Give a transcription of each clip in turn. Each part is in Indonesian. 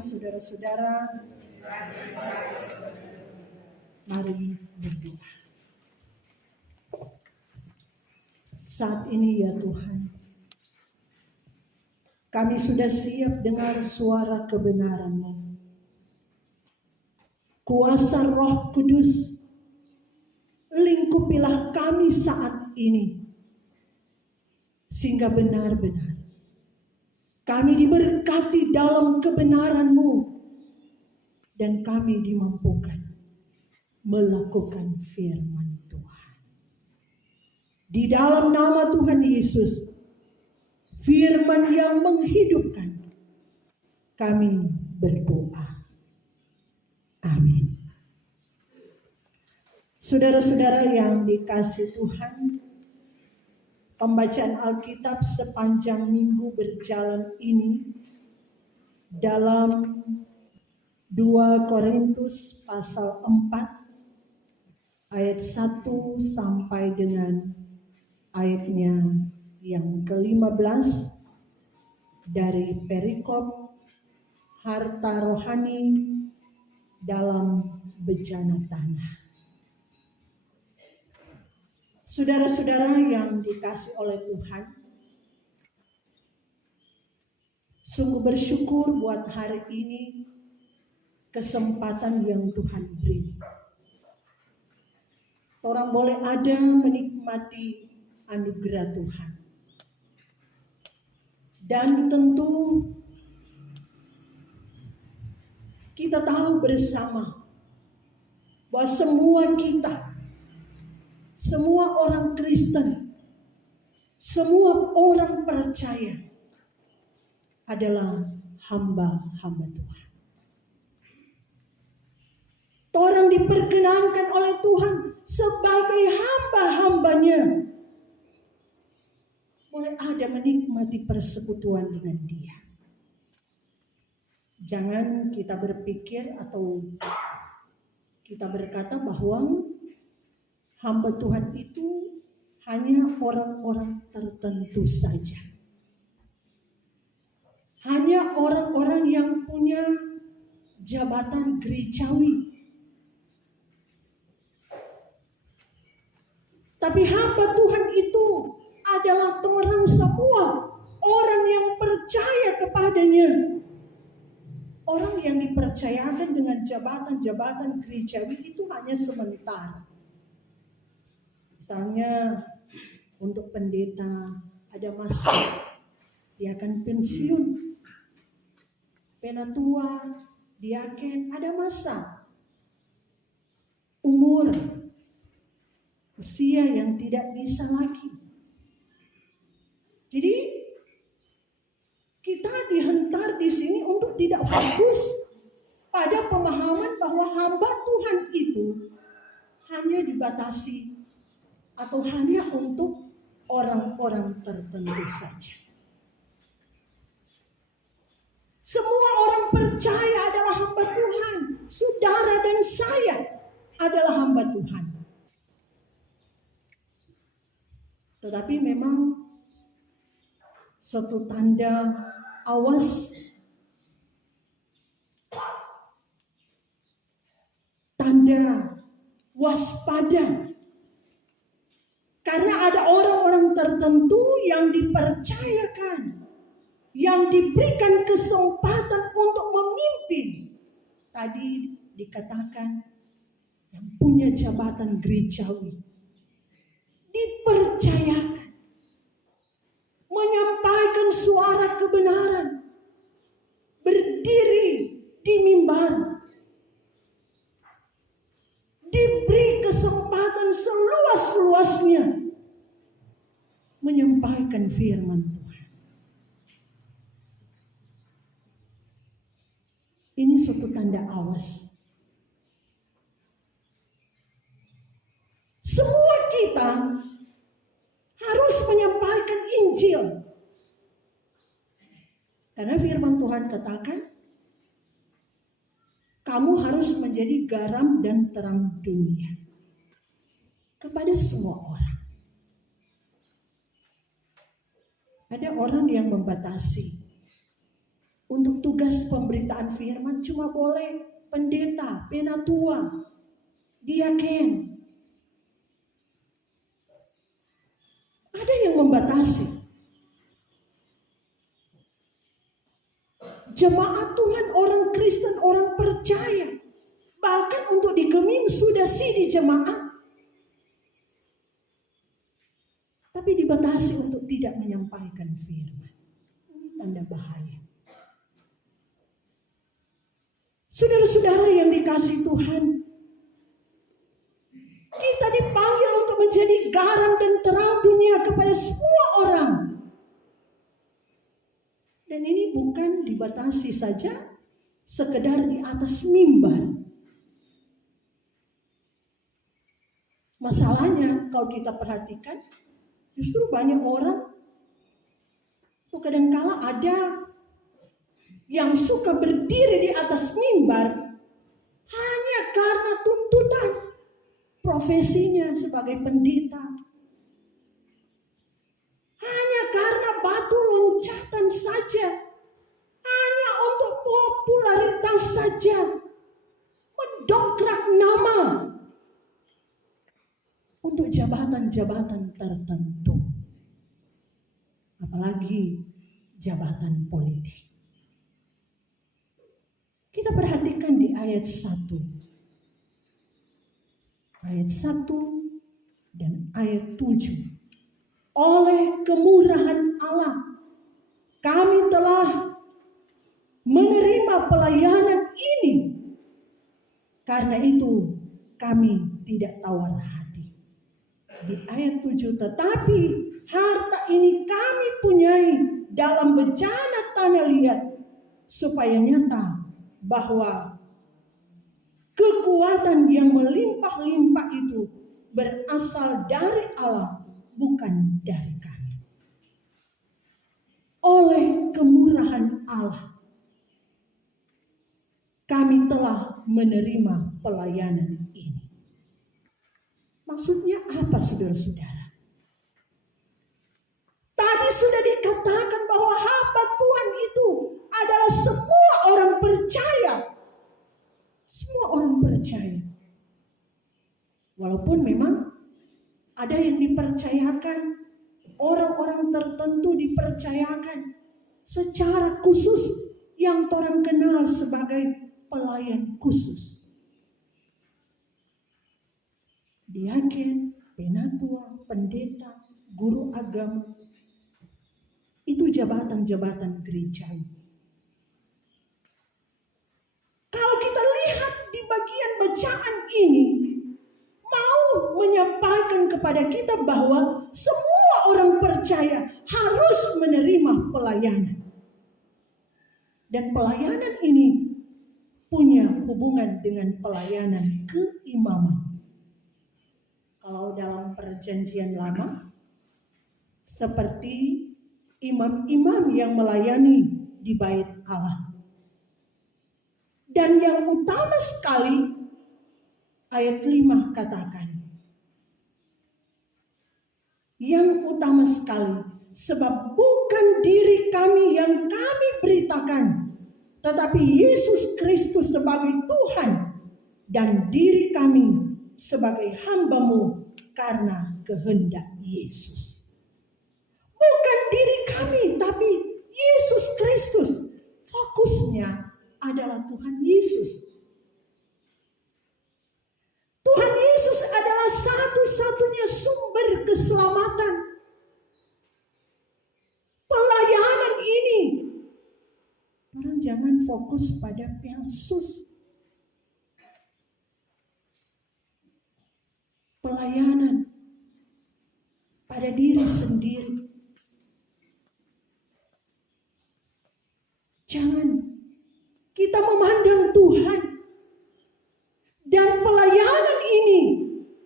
saudara-saudara, mari berdoa. Saat ini ya Tuhan, kami sudah siap dengar suara kebenaran-Mu. Kuasa Roh Kudus, lingkupilah kami saat ini, sehingga benar-benar kami diberkati dalam kebenaran-Mu dan kami dimampukan melakukan firman Tuhan. Di dalam nama Tuhan Yesus, firman yang menghidupkan, kami berdoa. Amin. Saudara-saudara yang dikasihi Tuhan, pembacaan Alkitab sepanjang minggu berjalan ini dalam 2 Korintus pasal 4 ayat 1 sampai dengan ayatnya yang ke-15 dari perikop harta rohani dalam bejana tanah. Saudara-saudara yang dikasihi oleh Tuhan, sungguh bersyukur buat hari ini kesempatan yang Tuhan beri. Orang boleh ada menikmati anugerah Tuhan. Dan tentu kita tahu bersama bahwa semua orang Kristen, semua orang percaya adalah hamba-hamba Tuhan. Orang diperkenankan oleh Tuhan sebagai hamba-hambanya. Boleh ada menikmati persekutuan dengan Dia. Jangan kita berpikir atau kita berkata bahwa hamba Tuhan itu hanya orang-orang tertentu saja. Hanya orang-orang yang punya jabatan gerejawi. Tapi hamba Tuhan itu adalah orang semua, orang yang percaya kepadanya. Orang yang dipercayakan dengan jabatan-jabatan gerejawi itu hanya sementara. Misalnya untuk pendeta ada masa dia akan pensiun. Penatua, diaken ada masa. Usia yang tidak bisa lagi. Jadi kita dihentar di sini untuk tidak fokus pada pemahaman bahwa hamba Tuhan itu hanya dibatasi atau hanya untuk orang-orang tertentu saja. Semua orang percaya adalah hamba Tuhan. Saudara dan saya adalah hamba Tuhan. Tetapi memang suatu tanda awas, tanda waspada. Karena ada orang-orang tertentu yang dipercayakan, yang diberikan kesempatan untuk memimpin. Tadi dikatakan yang punya jabatan gerejawi, dipercayakan menyampaikan suara kebenaran, berdiri di mimbar, diberi kesempatan seluas-luasnya menyampaikan firman Tuhan. Ini suatu tanda awas. Semua kita harus menyampaikan Injil. Karena firman Tuhan katakan, kamu harus menjadi garam dan terang dunia kepada semua orang. Ada orang yang membatasi. untuk tugas pemberitaan firman cuma boleh pendeta, penatua, diaken. Ada yang membatasi. Jemaat Tuhan, orang Kristen, orang percaya, bahkan untuk di Gemim sudah di jemaat, tapi dibatasi untuk tidak menyampaikan firman. Ini tanda bahaya. Saudara-saudara yang dikasihi Tuhan, kita dipanggil untuk menjadi garam dan terang dunia kepada semua orang. Dan ini bukan dibatasi saja sekedar di atas mimbar. Masalahnya kalau kita perhatikan, justru banyak orang tuh kadangkala ada yang suka berdiri di atas mimbar hanya karena tuntutan profesinya sebagai pendeta. Hanya karena batu loncatan saja. Hanya untuk popularitas saja. Mendongkrak nama. Untuk jabatan-jabatan tertentu. Apalagi jabatan politik. Kita perhatikan di ayat 1. Ayat 1 dan ayat 7. Oleh kemurahan Allah, kami telah menerima pelayanan ini. Karena itu kami tidak tawar hati. Di ayat 7, tetapi harta ini kami punyai dalam bencana tanah liat, supaya nyata bahwa kekuatan yang melimpah-limpah itu berasal dari Allah, bukan dari kami. Oleh kemurahan Allah, kami telah menerima pelayanan ini. Maksudnya apa, saudara-saudara? Tadi sudah dikatakan bahwa hamba Tuhan itu adalah semua orang percaya. Semua orang percaya. Walaupun memang ada yang dipercayakan, orang-orang tertentu dipercayakan secara khusus yang orang kenal sebagai pelayan khusus. Diaken, penatua, pendeta, guru agama. Itu jabatan-jabatan gerejawi. Kalau kita lihat di bagian bacaan ini, mau menyampaikan kepada kita bahwa semua orang percaya harus menerima pelayanan. Dan pelayanan ini punya hubungan dengan pelayanan keimaman. Kalau dalam perjanjian lama, seperti imam-imam yang melayani di bait Allah. Dan yang utama sekali, ayat 5 katakan, yang utama sekali, sebab bukan diri kami yang kami beritakan, tetapi Yesus Kristus sebagai Tuhan, dan diri kami sebagai hamba-Mu karena kehendak Yesus. Bukan diri kami, tapi Yesus Kristus. Fokusnya adalah Tuhan Yesus. Tuhan Yesus adalah satu-satunya sumber keselamatan. Pelayanan ini, orang jangan fokus pada Pelsus. Pelayanan pada diri sendiri. Jangan kita memandang Tuhan. Dan pelayanan ini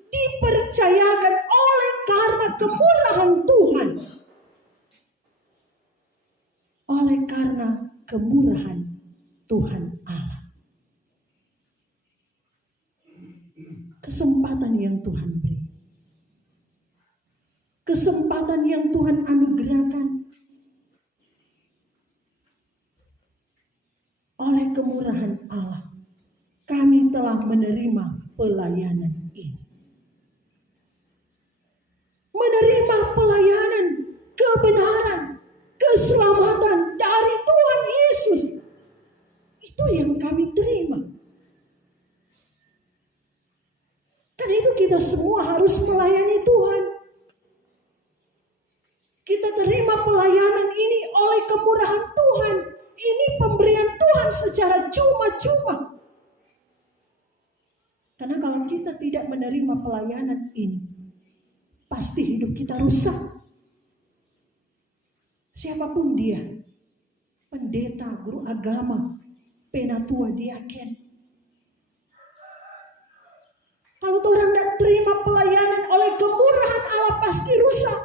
dipercayakan oleh karena kemurahan Tuhan. Oleh karena kemurahan Tuhan Allah. Kesempatan yang Tuhan beri. Kesempatan yang Tuhan anugerahkan. kemurahan Allah, kami telah menerima pelayanan ini. Menerima pelayanan, kebenaran, keselamatan dari Tuhan Yesus. Itu yang kami terima. Karena itu kita semua harus melayani Tuhan. Kita terima pelayanan ini oleh kemurahan Tuhan. Ini pemberian Tuhan secara cuma-cuma. Karena kalau kita tidak menerima pelayanan ini, pasti hidup kita rusak. Siapapun dia, pendeta, guru agama, penatua, diaken. Kalau orang tidak terima pelayanan oleh kemurahan Allah, pasti rusak.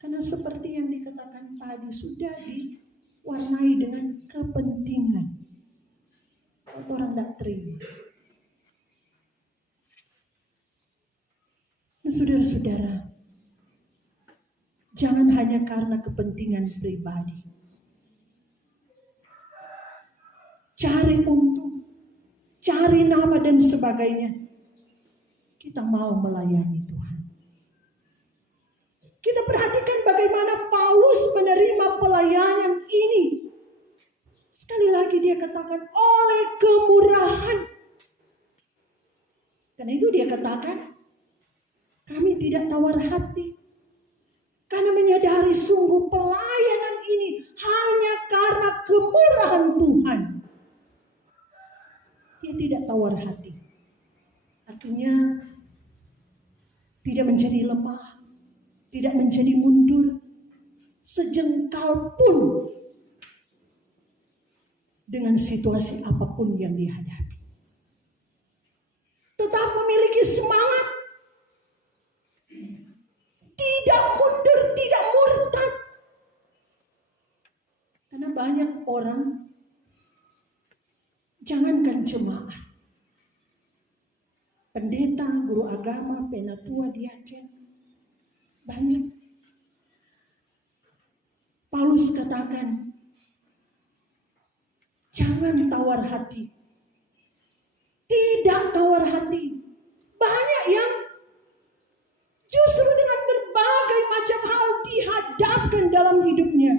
Karena seperti yang dikatakan tadi, sudah diwarnai dengan kepentingan. Kalau orang tidak terima. Nah, saudara-saudara, jangan hanya karena kepentingan pribadi. Cari untung, cari nama dan sebagainya. Kita mau melayani Tuhan. Kita perhatikan bagaimana Paulus menerima pelayanan ini. Sekali lagi dia katakan oleh kemurahan. Karena itu dia katakan, kami tidak tawar hati. Karena menyadari sungguh pelayanan ini hanya karena kemurahan Tuhan. Dia tidak tawar hati. Artinya tidak menjadi lemah. Tidak menjadi mundur sejengkal pun dengan situasi apapun yang dihadapi. Tetap memiliki semangat. Tidak mundur, tidak murtad. Karena banyak orang, jangankan jemaat, pendeta, guru agama, penatua, diaken, banyak. Paulus katakan, jangan tawar hati. Tidak tawar hati. Banyak yang justru dengan berbagai macam hal dihadapkan dalam hidupnya,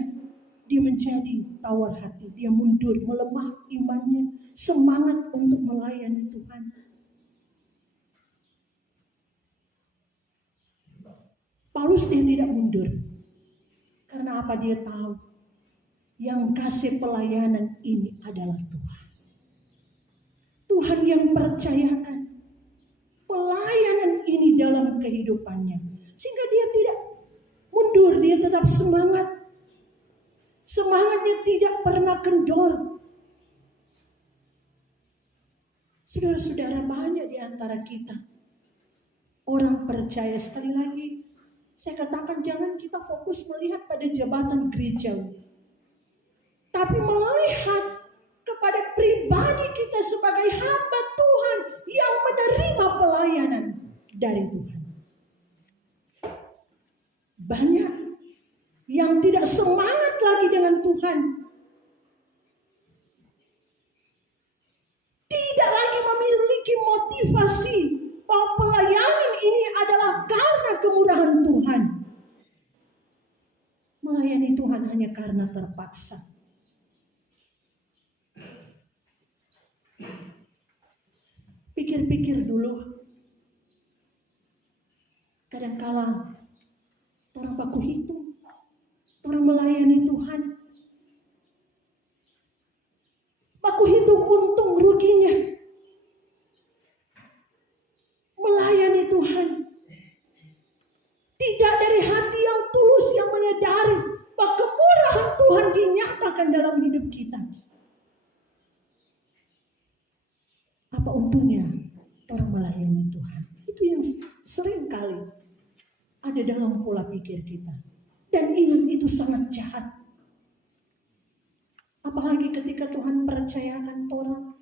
dia menjadi tawar hati. Dia mundur, melemah imannya, semangat untuk melayani Tuhan. Paulus dia tidak mundur. Karena apa? Dia tahu yang kasih pelayanan ini adalah Tuhan. Tuhan yang percayakan pelayanan ini dalam kehidupannya. Sehingga dia tidak mundur, dia tetap semangat. Semangatnya tidak pernah kendor. Saudara-saudara, banyak di antara kita orang percaya. Sekali lagi saya katakan, jangan kita fokus melihat pada jabatan gerejawi, tapi melihat kepada pribadi kita sebagai hamba Tuhan yang menerima pelayanan dari Tuhan. Banyak yang tidak semangat lagi dengan Tuhan, tidak lagi memiliki motivasi bahwa pelayanan ini adalah karena kemurahan Tuhan. Melayani Tuhan hanya karena terpaksa. Pikir-pikir dulu. Kadangkala orang baku hitung, orang melayani Tuhan, baku hitung untung ruginya. Melayani Tuhan tidak dari hati yang tulus, yang menyadari bahwa kemurahan Tuhan dinyatakan dalam hidup kita. Apa untungnya orang melayani Tuhan? Itu yang sering kali ada dalam pola pikir kita. Dan ingat, itu sangat jahat. Apalagi ketika Tuhan percayakan orang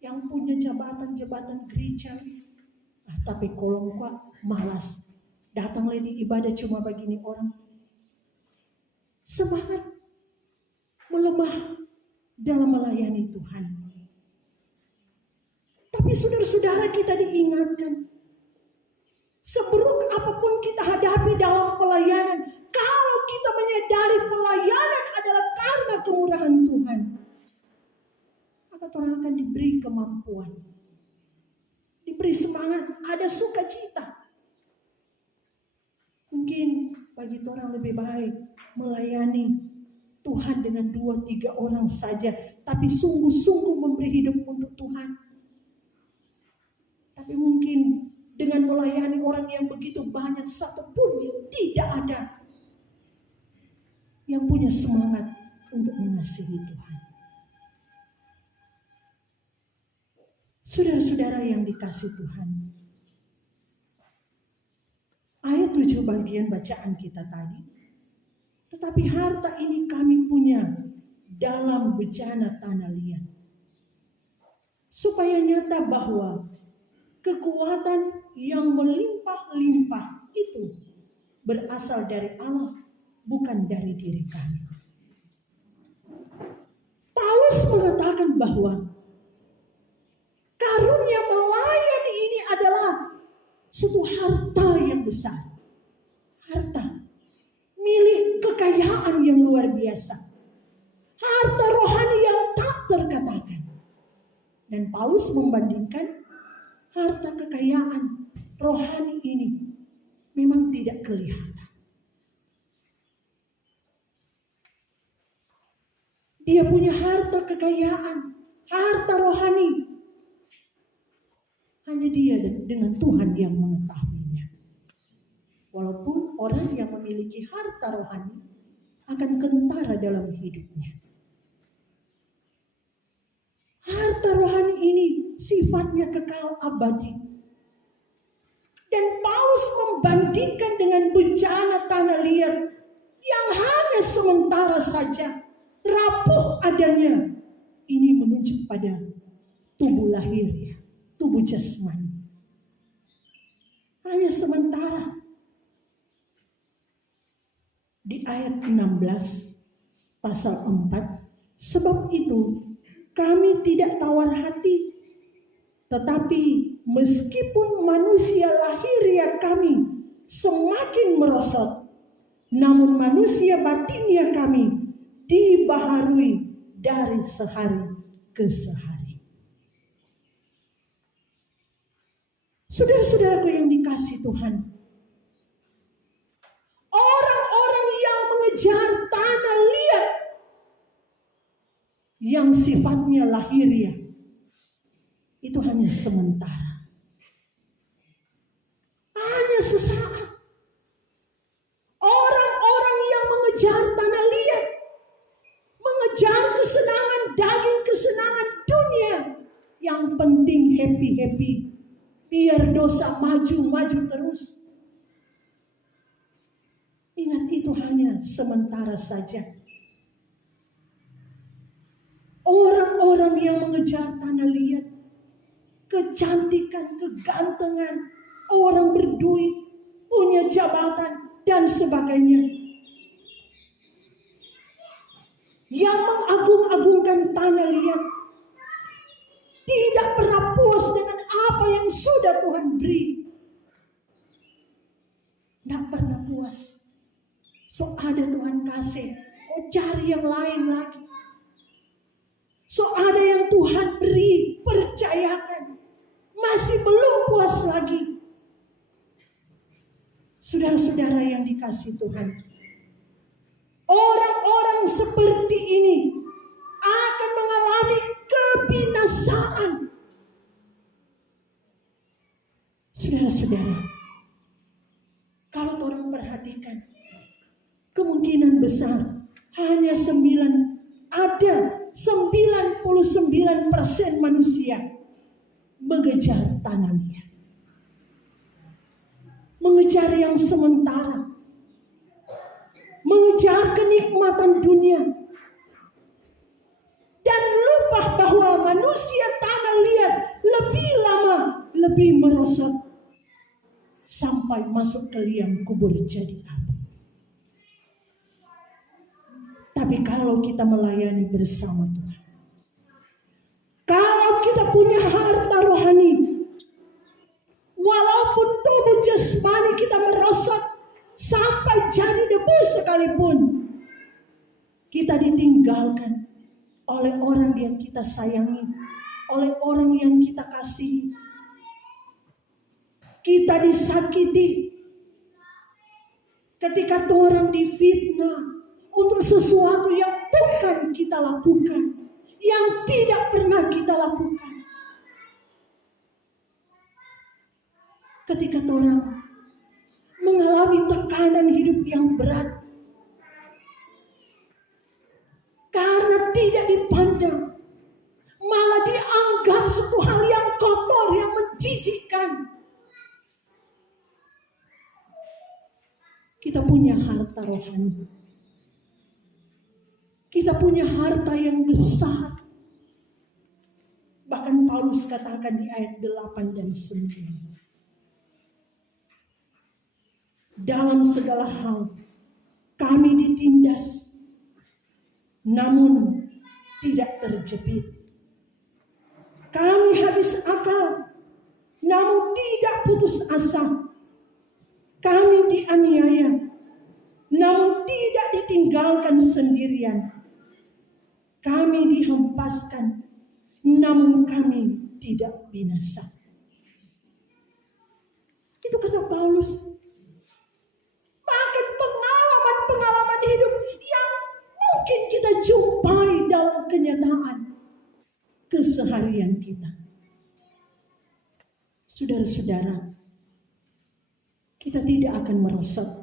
yang punya jabatan-jabatan gereja. Tapi kalau kok malas, datang lagi ibadah cuma begini orang. Semangat. melemah dalam melayani Tuhan. Tapi saudara-saudara, kita diingatkan, seburuk apapun kita hadapi dalam pelayanan, kalau kita menyadari pelayanan adalah karena kemurahan Tuhan, maka orang akan diberi kemampuan, diberi semangat, ada sukacita. Mungkin bagi orang lebih baik melayani Tuhan dengan 2-3 orang saja, tapi sungguh-sungguh memberi hidup untuk Tuhan. Tapi mungkin dengan melayani orang yang begitu banyak, satupun yang tidak ada yang punya semangat untuk mengasihi Tuhan. Saudara-saudara yang dikasihi Tuhan, ayat 7 bagian bacaan kita tadi, tetapi harta ini kami punya dalam bejana tanah liat, supaya nyata bahwa kekuatan yang melimpah-limpah itu berasal dari Allah, bukan dari diri kami. Paulus mengatakan bahwa karunia melayani ini adalah suatu harta yang besar. Harta, milik kekayaan yang luar biasa. Harta rohani yang tak terkatakan. Dan Paulus membandingkan harta kekayaan rohani ini memang tidak kelihatan. Dia punya harta kekayaan, harta rohani. Hanya dia dengan Tuhan yang mengetahuinya. Walaupun orang yang memiliki harta rohani akan kentara dalam hidupnya. Harta rohani ini sifatnya kekal abadi. Dan Paulus membandingkan dengan bejana tanah liat yang hanya sementara saja, rapuh adanya. Ini menunjuk pada tubuh lahir, ya, tubuh jasmani. Hanya sementara. Di ayat 16 pasal 4, sebab itu kami tidak tawar hati, tetapi meskipun manusia lahiriah kami semakin merosot, namun manusia batinia kami dibaharui dari sehari ke sehari. Saudara-saudaraku yang dikasihi Tuhan, orang-orang yang mengejar tanah liat yang sifatnya lahiriah itu hanya sementara, hanya sesaat. Orang-orang yang mengejar tanah liat, mengejar kesenangan daging, kesenangan dunia, yang penting happy-happy, biar dosa maju-maju terus. Ingat, itu hanya sementara saja. Orang-orang yang mengejar tanah liat, kecantikan, kegantengan, orang berduit, punya jabatan, dan sebagainya, yang mengagung-agungkan tanah liat, tidak pernah puas dengan apa yang sudah Tuhan beri. Tidak pernah puas. So ada Tuhan kasih, mau cari yang lain lagi. So ada yang Tuhan beri, percayakan, masih belum puas lagi. Saudara-saudara yang dikasihi Tuhan, orang-orang seperti ini akan mengalami kebinasaan. Saudara-saudara, kalau orang perhatikan, kemungkinan besar hanya 99% manusia mengejar tanah liat, mengejar yang sementara, mengejar kenikmatan dunia, dan lupa bahwa manusia tanah liat lebih lama, lebih merosot sampai masuk ke liang kubur jadi api. Tapi Tetapi kalau kita melayani bersama Tuhan, kalau kita punya harta rohani, walaupun tubuh jasmani kita merosot sampai jadi debu sekalipun, kita ditinggalkan oleh orang yang kita sayangi, oleh orang yang kita kasihi. Kita disakiti ketika orang difitnah untuk sesuatu yang bukan kita lakukan, yang tidak pernah kita lakukan. Ketika orang mengalami tekanan hidup yang berat karena tidak dipandang, malah dianggap suatu hal yang kotor, yang menjijikkan. Kita punya harta rohani. Kita punya harta yang besar. Bahkan Paulus katakan di ayat 8 dan 9. Dalam segala hal kami ditindas, namun tidak terjepit. Kami habis akal, namun tidak putus asa. Kami dianiaya, namun tidak ditinggalkan sendirian. Kami dihempaskan, namun kami tidak binasa. Itu kata Paulus. Bahkan pengalaman-pengalaman hidup yang mungkin kita jumpai dalam kenyataan keseharian kita. Saudara-saudara, kita tidak akan merosot.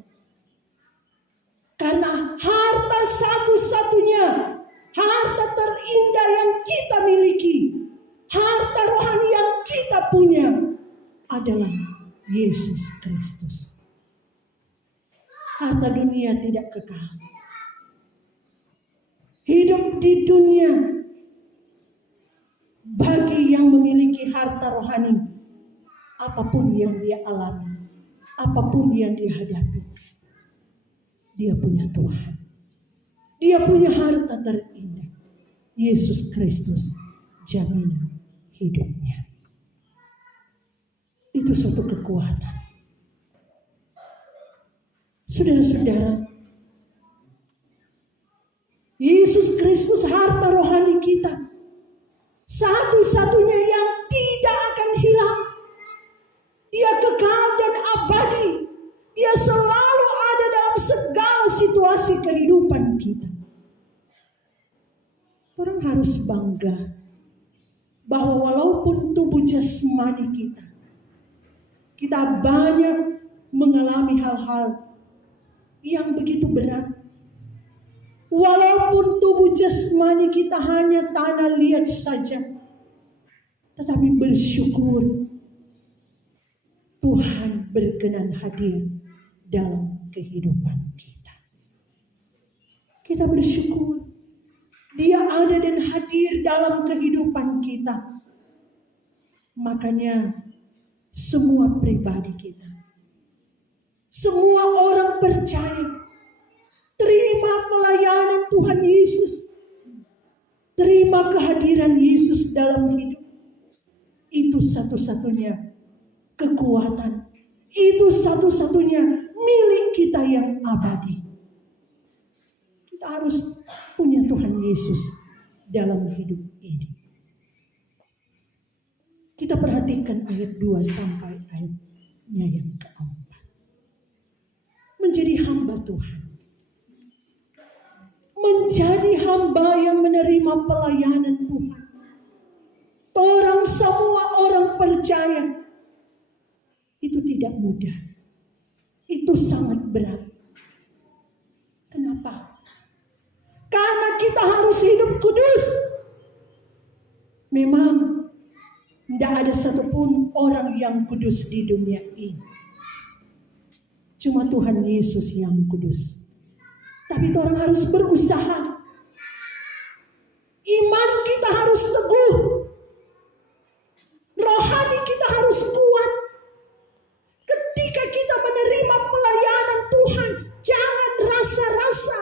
Karena harta satu-satunya, harta terindah yang kita miliki, harta rohani yang kita punya adalah Yesus Kristus. Harta dunia tidak kekal. Hidup di dunia bagi yang memiliki harta rohani, apapun yang dia alami, apapun yang dia hadapi, dia punya Tuhan. Dia punya harta terindah, Yesus Kristus, jaminan hidupnya. Itu suatu kekuatan. Saudara-saudara, Yesus Kristus harta rohani kita, satu-satunya yang tidak akan hilang. Dia kekal dan abadi. Dia selalu ada dalam segala situasi kehidupan kita. Orang harus bangga bahwa walaupun tubuh jasmani kita banyak mengalami hal-hal yang begitu berat. Walaupun tubuh jasmani kita hanya tanah liat saja, tetapi bersyukur Tuhan berkenan hadir dalam kehidupan kita. Kita bersyukur Dia ada dan hadir dalam kehidupan kita. Makanya semua pribadi kita, semua orang percaya, terima pelayanan Tuhan Yesus, terima kehadiran Yesus dalam hidup. Itu satu-satunya kekuatan, itu satu-satunya milik kita yang abadi. Kita harus punya Tuhan Yesus dalam hidup ini. Kita perhatikan ayat 2 sampai ayatnya yang ke-4. Menjadi hamba Tuhan, menjadi hamba yang menerima pelayanan Tuhan. Orang semua orang percaya, itu tidak mudah. Itu sangat berat. Kenapa? Karena kita harus hidup kudus. Memang tidak ada satupun orang yang kudus di dunia ini. Cuma Tuhan Yesus yang kudus. Tapi itu orang harus berusaha. Iman kita harus teguh. Rohani kita harus kuat. Ketika kita menerima pelayanan Tuhan, jangan rasa-rasa.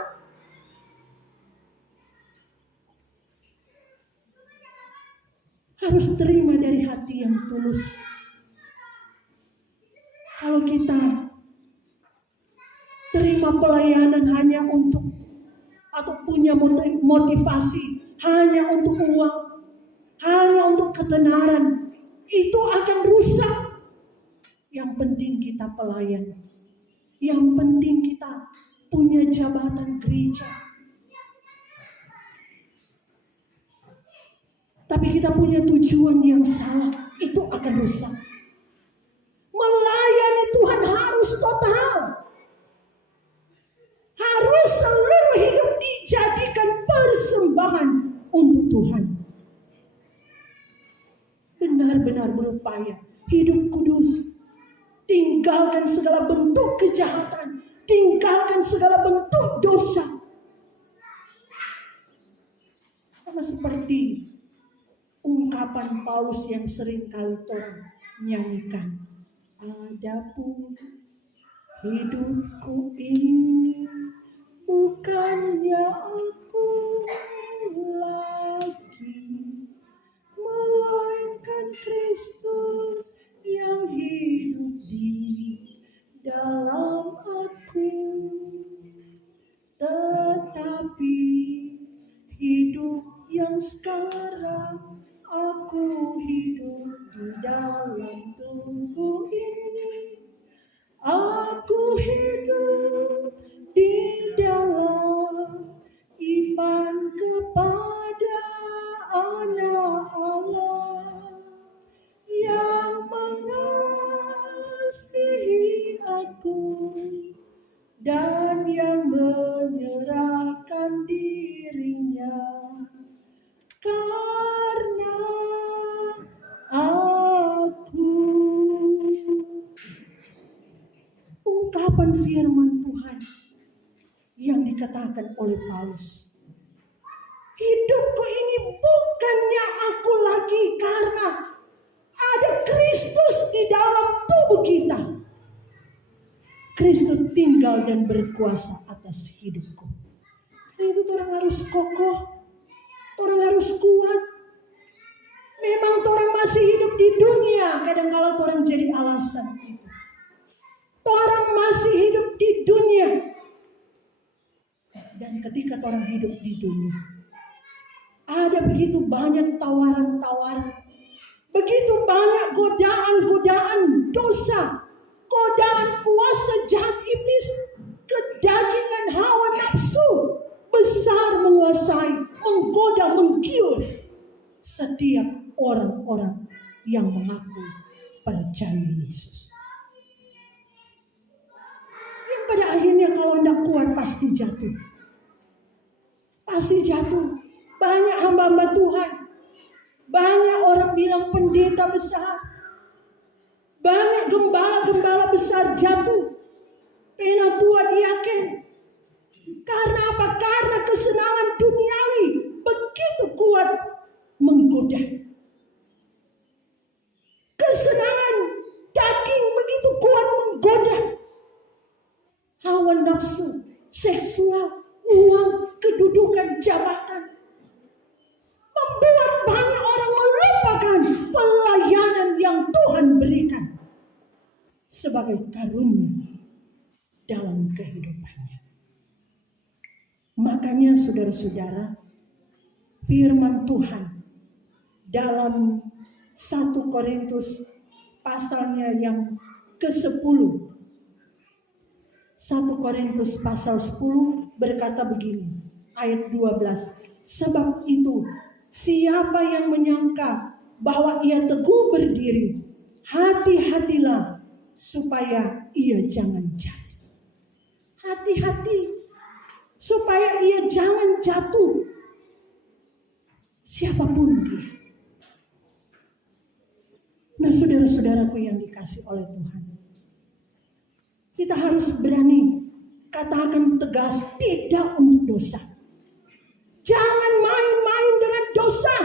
harus terima dari hati yang tulus. Kalau kita terima pelayanan hanya untuk atau punya motivasi hanya untuk uang, hanya untuk ketenaran, itu akan rusak. Yang penting kita pelayan, yang penting kita punya jabatan gereja. Tapi kita punya tujuan yang salah, itu akan rusak. Melayani Tuhan harus total. Harus seluruh hidup dijadikan persembahan untuk Tuhan. Benar-benar berupaya hidup kudus. Tinggalkan segala bentuk kejahatan. Tinggalkan segala bentuk dosa. Sama seperti ungkapan Paulus yang sering kali orang nyanyikan. Adapun hidupku ini bukannya aku lagi, melainkan Kristus yang hidup di dalam aku. Tetapi hidup yang sekarang aku hidup di dalam tubuh ini. Aku hidup di dalam iman kepada Anak Allah yang mengasihi aku dan yang menyerahkan dirinya karena aku. Ungkapan firman Tuhan yang dikatakan oleh Paulus. Hidupku ini bukannya aku lagi, karena ada Kristus di dalam tubuh kita. Kristus tinggal dan berkuasa atas hidupku. Karena itu orang harus kokoh, orang harus kuat. Memang orang masih hidup di dunia, kadang-kala orang jadi alasan itu. Orang masih hidup di dunia. Dan ketika orang hidup di dunia, ada begitu banyak tawaran-tawaran, begitu banyak godaan-godaan dosa, godaan kuasa jahat iblis, kedagingan hawa nafsu besar menguasai, menggoda, menggiur setiap orang-orang yang mengaku percaya Yesus. Yang pada akhirnya kalau tidak kuat pasti jatuh. Pasti jatuh. Banyak hamba-hamba Tuhan, banyak orang bilang pendeta besar, banyak gembala-gembala besar jatuh. Pena tua diaken. Karena apa? Karena kesenangan duniawi begitu kuat menggoda. Kesenangan daging begitu kuat menggoda. Hawa nafsu, seksual, uang, kedudukan, jabatan membuat banyak orang melupakan pelayanan yang Tuhan berikan sebagai karunia dalam kehidupannya. Makanya saudara-saudara, firman Tuhan dalam 1 Korintus pasalnya yang ke-10, 1 Korintus pasal 10 berkata begini, ayat 12. Sebab itu, siapa yang menyangka bahwa ia teguh berdiri, hati-hatilah supaya ia jangan jatuh. Hati-hati supaya ia jangan jatuh. Siapapun dia. Nah, saudara-saudaraku yang dikasih oleh Tuhan, kita harus berani katakan tegas tidak untuk dosa. Jangan main-main dengan dosa.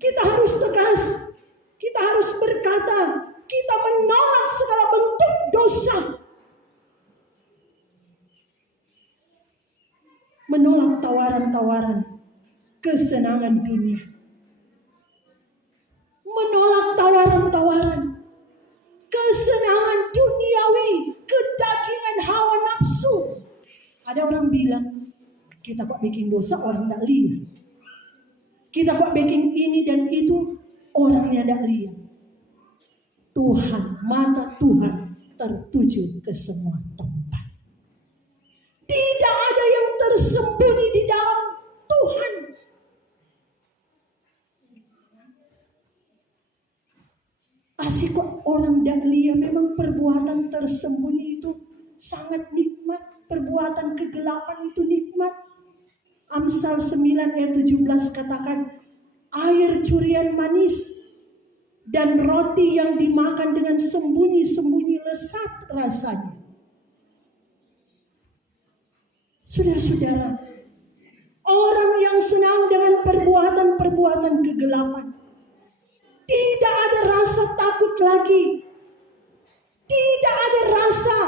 Kita harus tegas. Kita harus berkata, kita menolak segala bentuk dosa. Menolak tawaran-tawaran kesenangan dunia. menolak tawaran-tawaran, kesenangan duniawi, kedagingan, hawa nafsu. Ada orang bilang, kita kok bikin dosa orang tidak lihat. Kita kok bikin ini dan itu, orangnya tidak lihat. Tuhan, mata Tuhan tertuju ke semua tempat. Tidak ada yang tersembunyi di dalam Tuhan. Asik kok orang tidak lihat. Memang perbuatan tersembunyi itu sangat nikmat. Perbuatan kegelapan itu nikmat. Amsal 9 ayat 17 katakan, air curian manis dan roti yang dimakan dengan sembunyi-sembunyi lezat rasanya. Saudara-saudara, orang yang senang dengan perbuatan-perbuatan kegelapan, tidak ada rasa takut lagi. Tidak ada rasa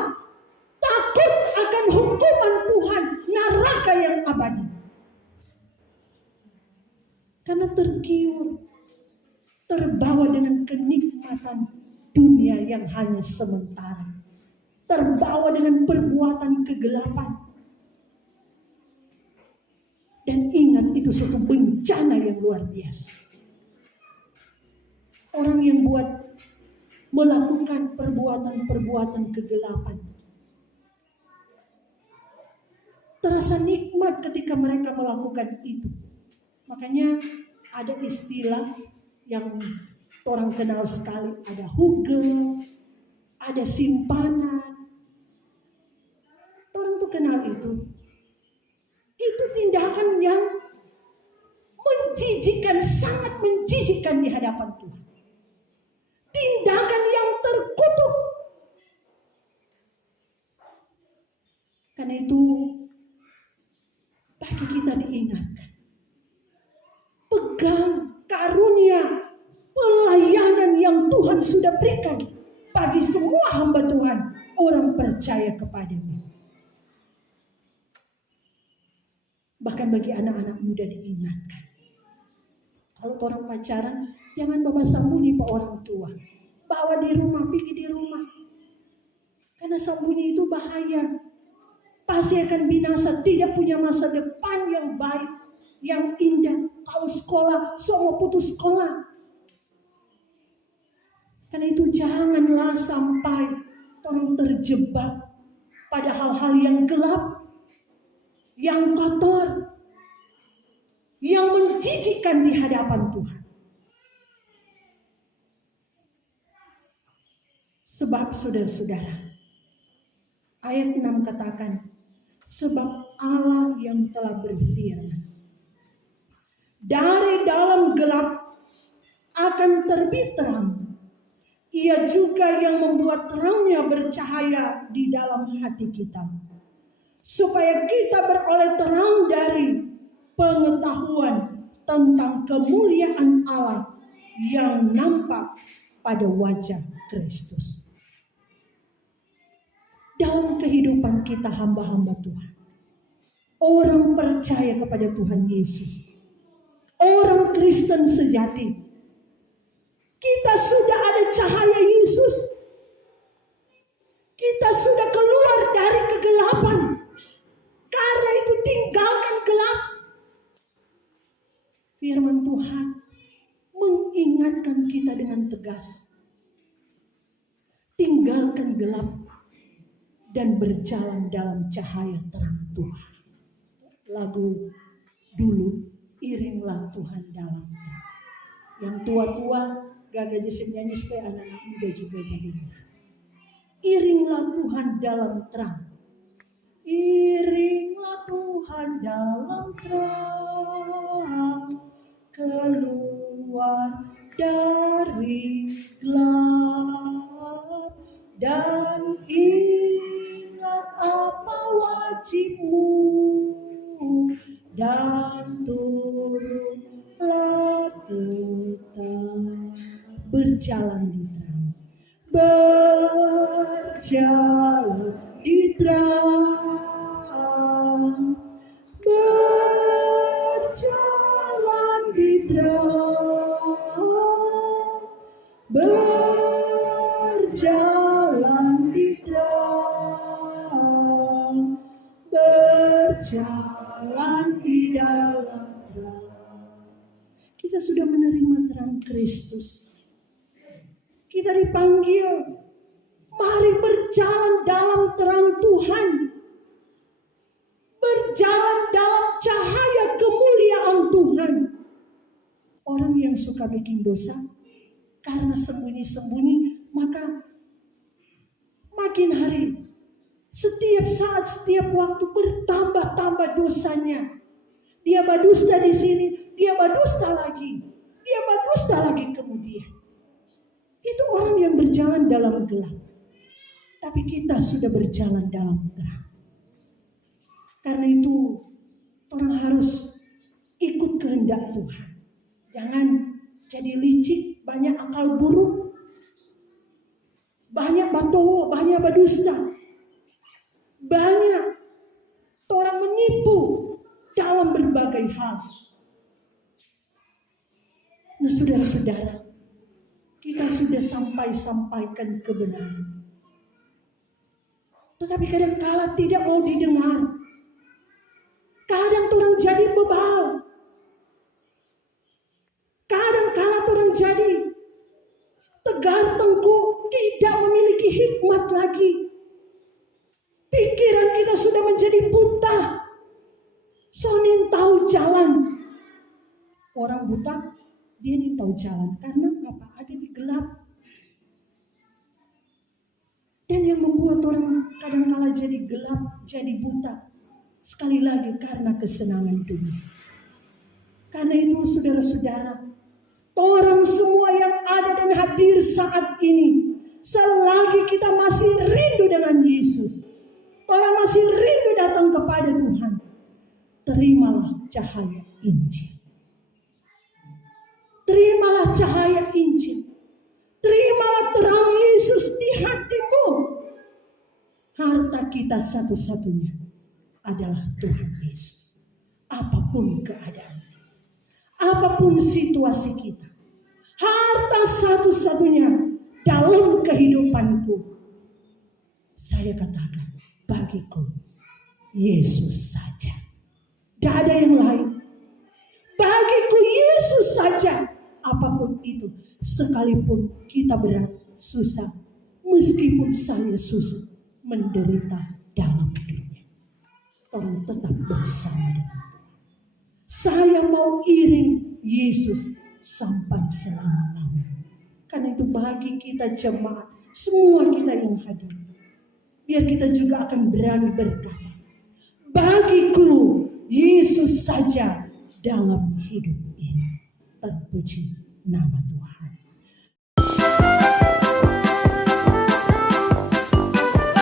takut akan hukuman Tuhan, neraka yang abadi. Karena tergiur, terbawa dengan kenikmatan dunia yang hanya sementara. Terbawa dengan perbuatan kegelapan. Dan ingat, itu suatu bencana yang luar biasa. Orang yang melakukan perbuatan-perbuatan kegelapan, terasa nikmat ketika mereka melakukan itu. Makanya ada istilah yang orang kenal sekali, ada hugel, ada simpanan. Orang tuh kenal itu. Itu tindakan yang menjijikkan, sangat menjijikkan di hadapan Tuhan. Tindakan yang terkutuk. Karena itu bagi kita diingatkan, pegang karunia pelayanan yang Tuhan sudah berikan bagi semua hamba Tuhan, orang percaya kepadanya. Bahkan bagi anak-anak muda diingatkan, kalau orang pacaran jangan bawa sembunyi pak orang tua, bawa di rumah, pergi di rumah. Karena sembunyi itu bahaya, pasti akan binasa, tidak punya masa depan yang baik, yang indah. Kalau sekolah, semua putus sekolah. Karena itu janganlah sampai orang terjebak pada hal-hal yang gelap, yang kotor, yang menjijikkan di hadapan Tuhan. Sebab saudara-saudara, ayat 6 katakan, sebab Allah yang telah berfirman, dari dalam gelap akan terbit terang. Ia juga yang membuat terangnya bercahaya di dalam hati kita, supaya kita beroleh terang dari pengetahuan tentang kemuliaan Allah yang nampak pada wajah Kristus. Dalam kehidupan kita hamba-hamba Tuhan, orang percaya kepada Tuhan Yesus, orang Kristen sejati, kita sudah ada cahaya Yesus. Kita sudah keluar dari kegelapan. Karena itu tinggalkan gelap. Firman Tuhan mengingatkan kita dengan tegas. Tinggalkan gelap dan berjalan dalam cahaya terang Tuhan. Lagu dulu, iringlah Tuhan dalam terang. Yang tua-tua Gaga Jesse nyanyi supaya anak-anak muda juga jadi. Iringlah Tuhan dalam terang. Iringlah Tuhan dalam terang, keluar dari gelap, dan ingat apa wajibmu, dan turunlah tetap berjalan di terang, berjalan di terang, berjalan di terang, kita sudah menerima terang Kristus. Kita dipanggil, mari berjalan dalam terang Tuhan. Berjalan dalam cahaya kemuliaan Tuhan. Orang yang suka bikin dosa, karena sembunyi-sembunyi, maka makin hari, setiap saat, setiap waktu bertambah-tambah dosanya. Dia berdusta di sini, dia berdusta lagi. Dia berdusta lagi kemudian. Itu orang yang berjalan dalam gelap. Tapi kita sudah berjalan dalam terang. Karena itu, orang harus ikut kehendak Tuhan. Jangan jadi licik, banyak akal buruk, banyak batowo, banyak berdusta, banyak orang menipu dalam berbagai hal. Nah, saudara-saudara, kita sudah sampaikan kebenaran. Tetapi kadang-kala tidak mau didengar. Kadang orang jadi bebal. Kadang-kala orang jadi tegar tengkuk, tidak memiliki hikmat lagi. Pikiran kita sudah menjadi buta. Soalnya tahu jalan. Orang buta, dia ini tahu jalan. Karena apa? Ada di gelap. Dan yang membuat orang kadang-kala jadi gelap, jadi buta. Sekali lagi karena kesenangan dunia. Karena itu saudara-saudara, orang semua yang ada dan hadir saat ini, selagi kita masih rindu dengan Yesus, orang masih rindu datang kepada Tuhan, terimalah cahaya Injil. Terimalah cahaya Injil. Terimalah terang Yesus di hatimu. Harta kita satu-satunya adalah Tuhan Yesus. Apapun keadaan, apapun situasi kita, harta satu-satunya dalam kehidupanku, saya katakan, bagiku Yesus saja. Tidak ada yang lain. Bagiku Yesus saja. Apapun itu, sekalipun kita berat, susah, meskipun saya susah, menderita dalam dunia, orang tetap bersama dengan Tuhan. Saya mau iring Yesus sampai selama-lamanya. Karena itu bagi kita jemaat, semua kita yang hadir, biar kita juga akan berani berkata, bagiku Yesus saja dalam hidup ini. Terpuji nama Tuhan.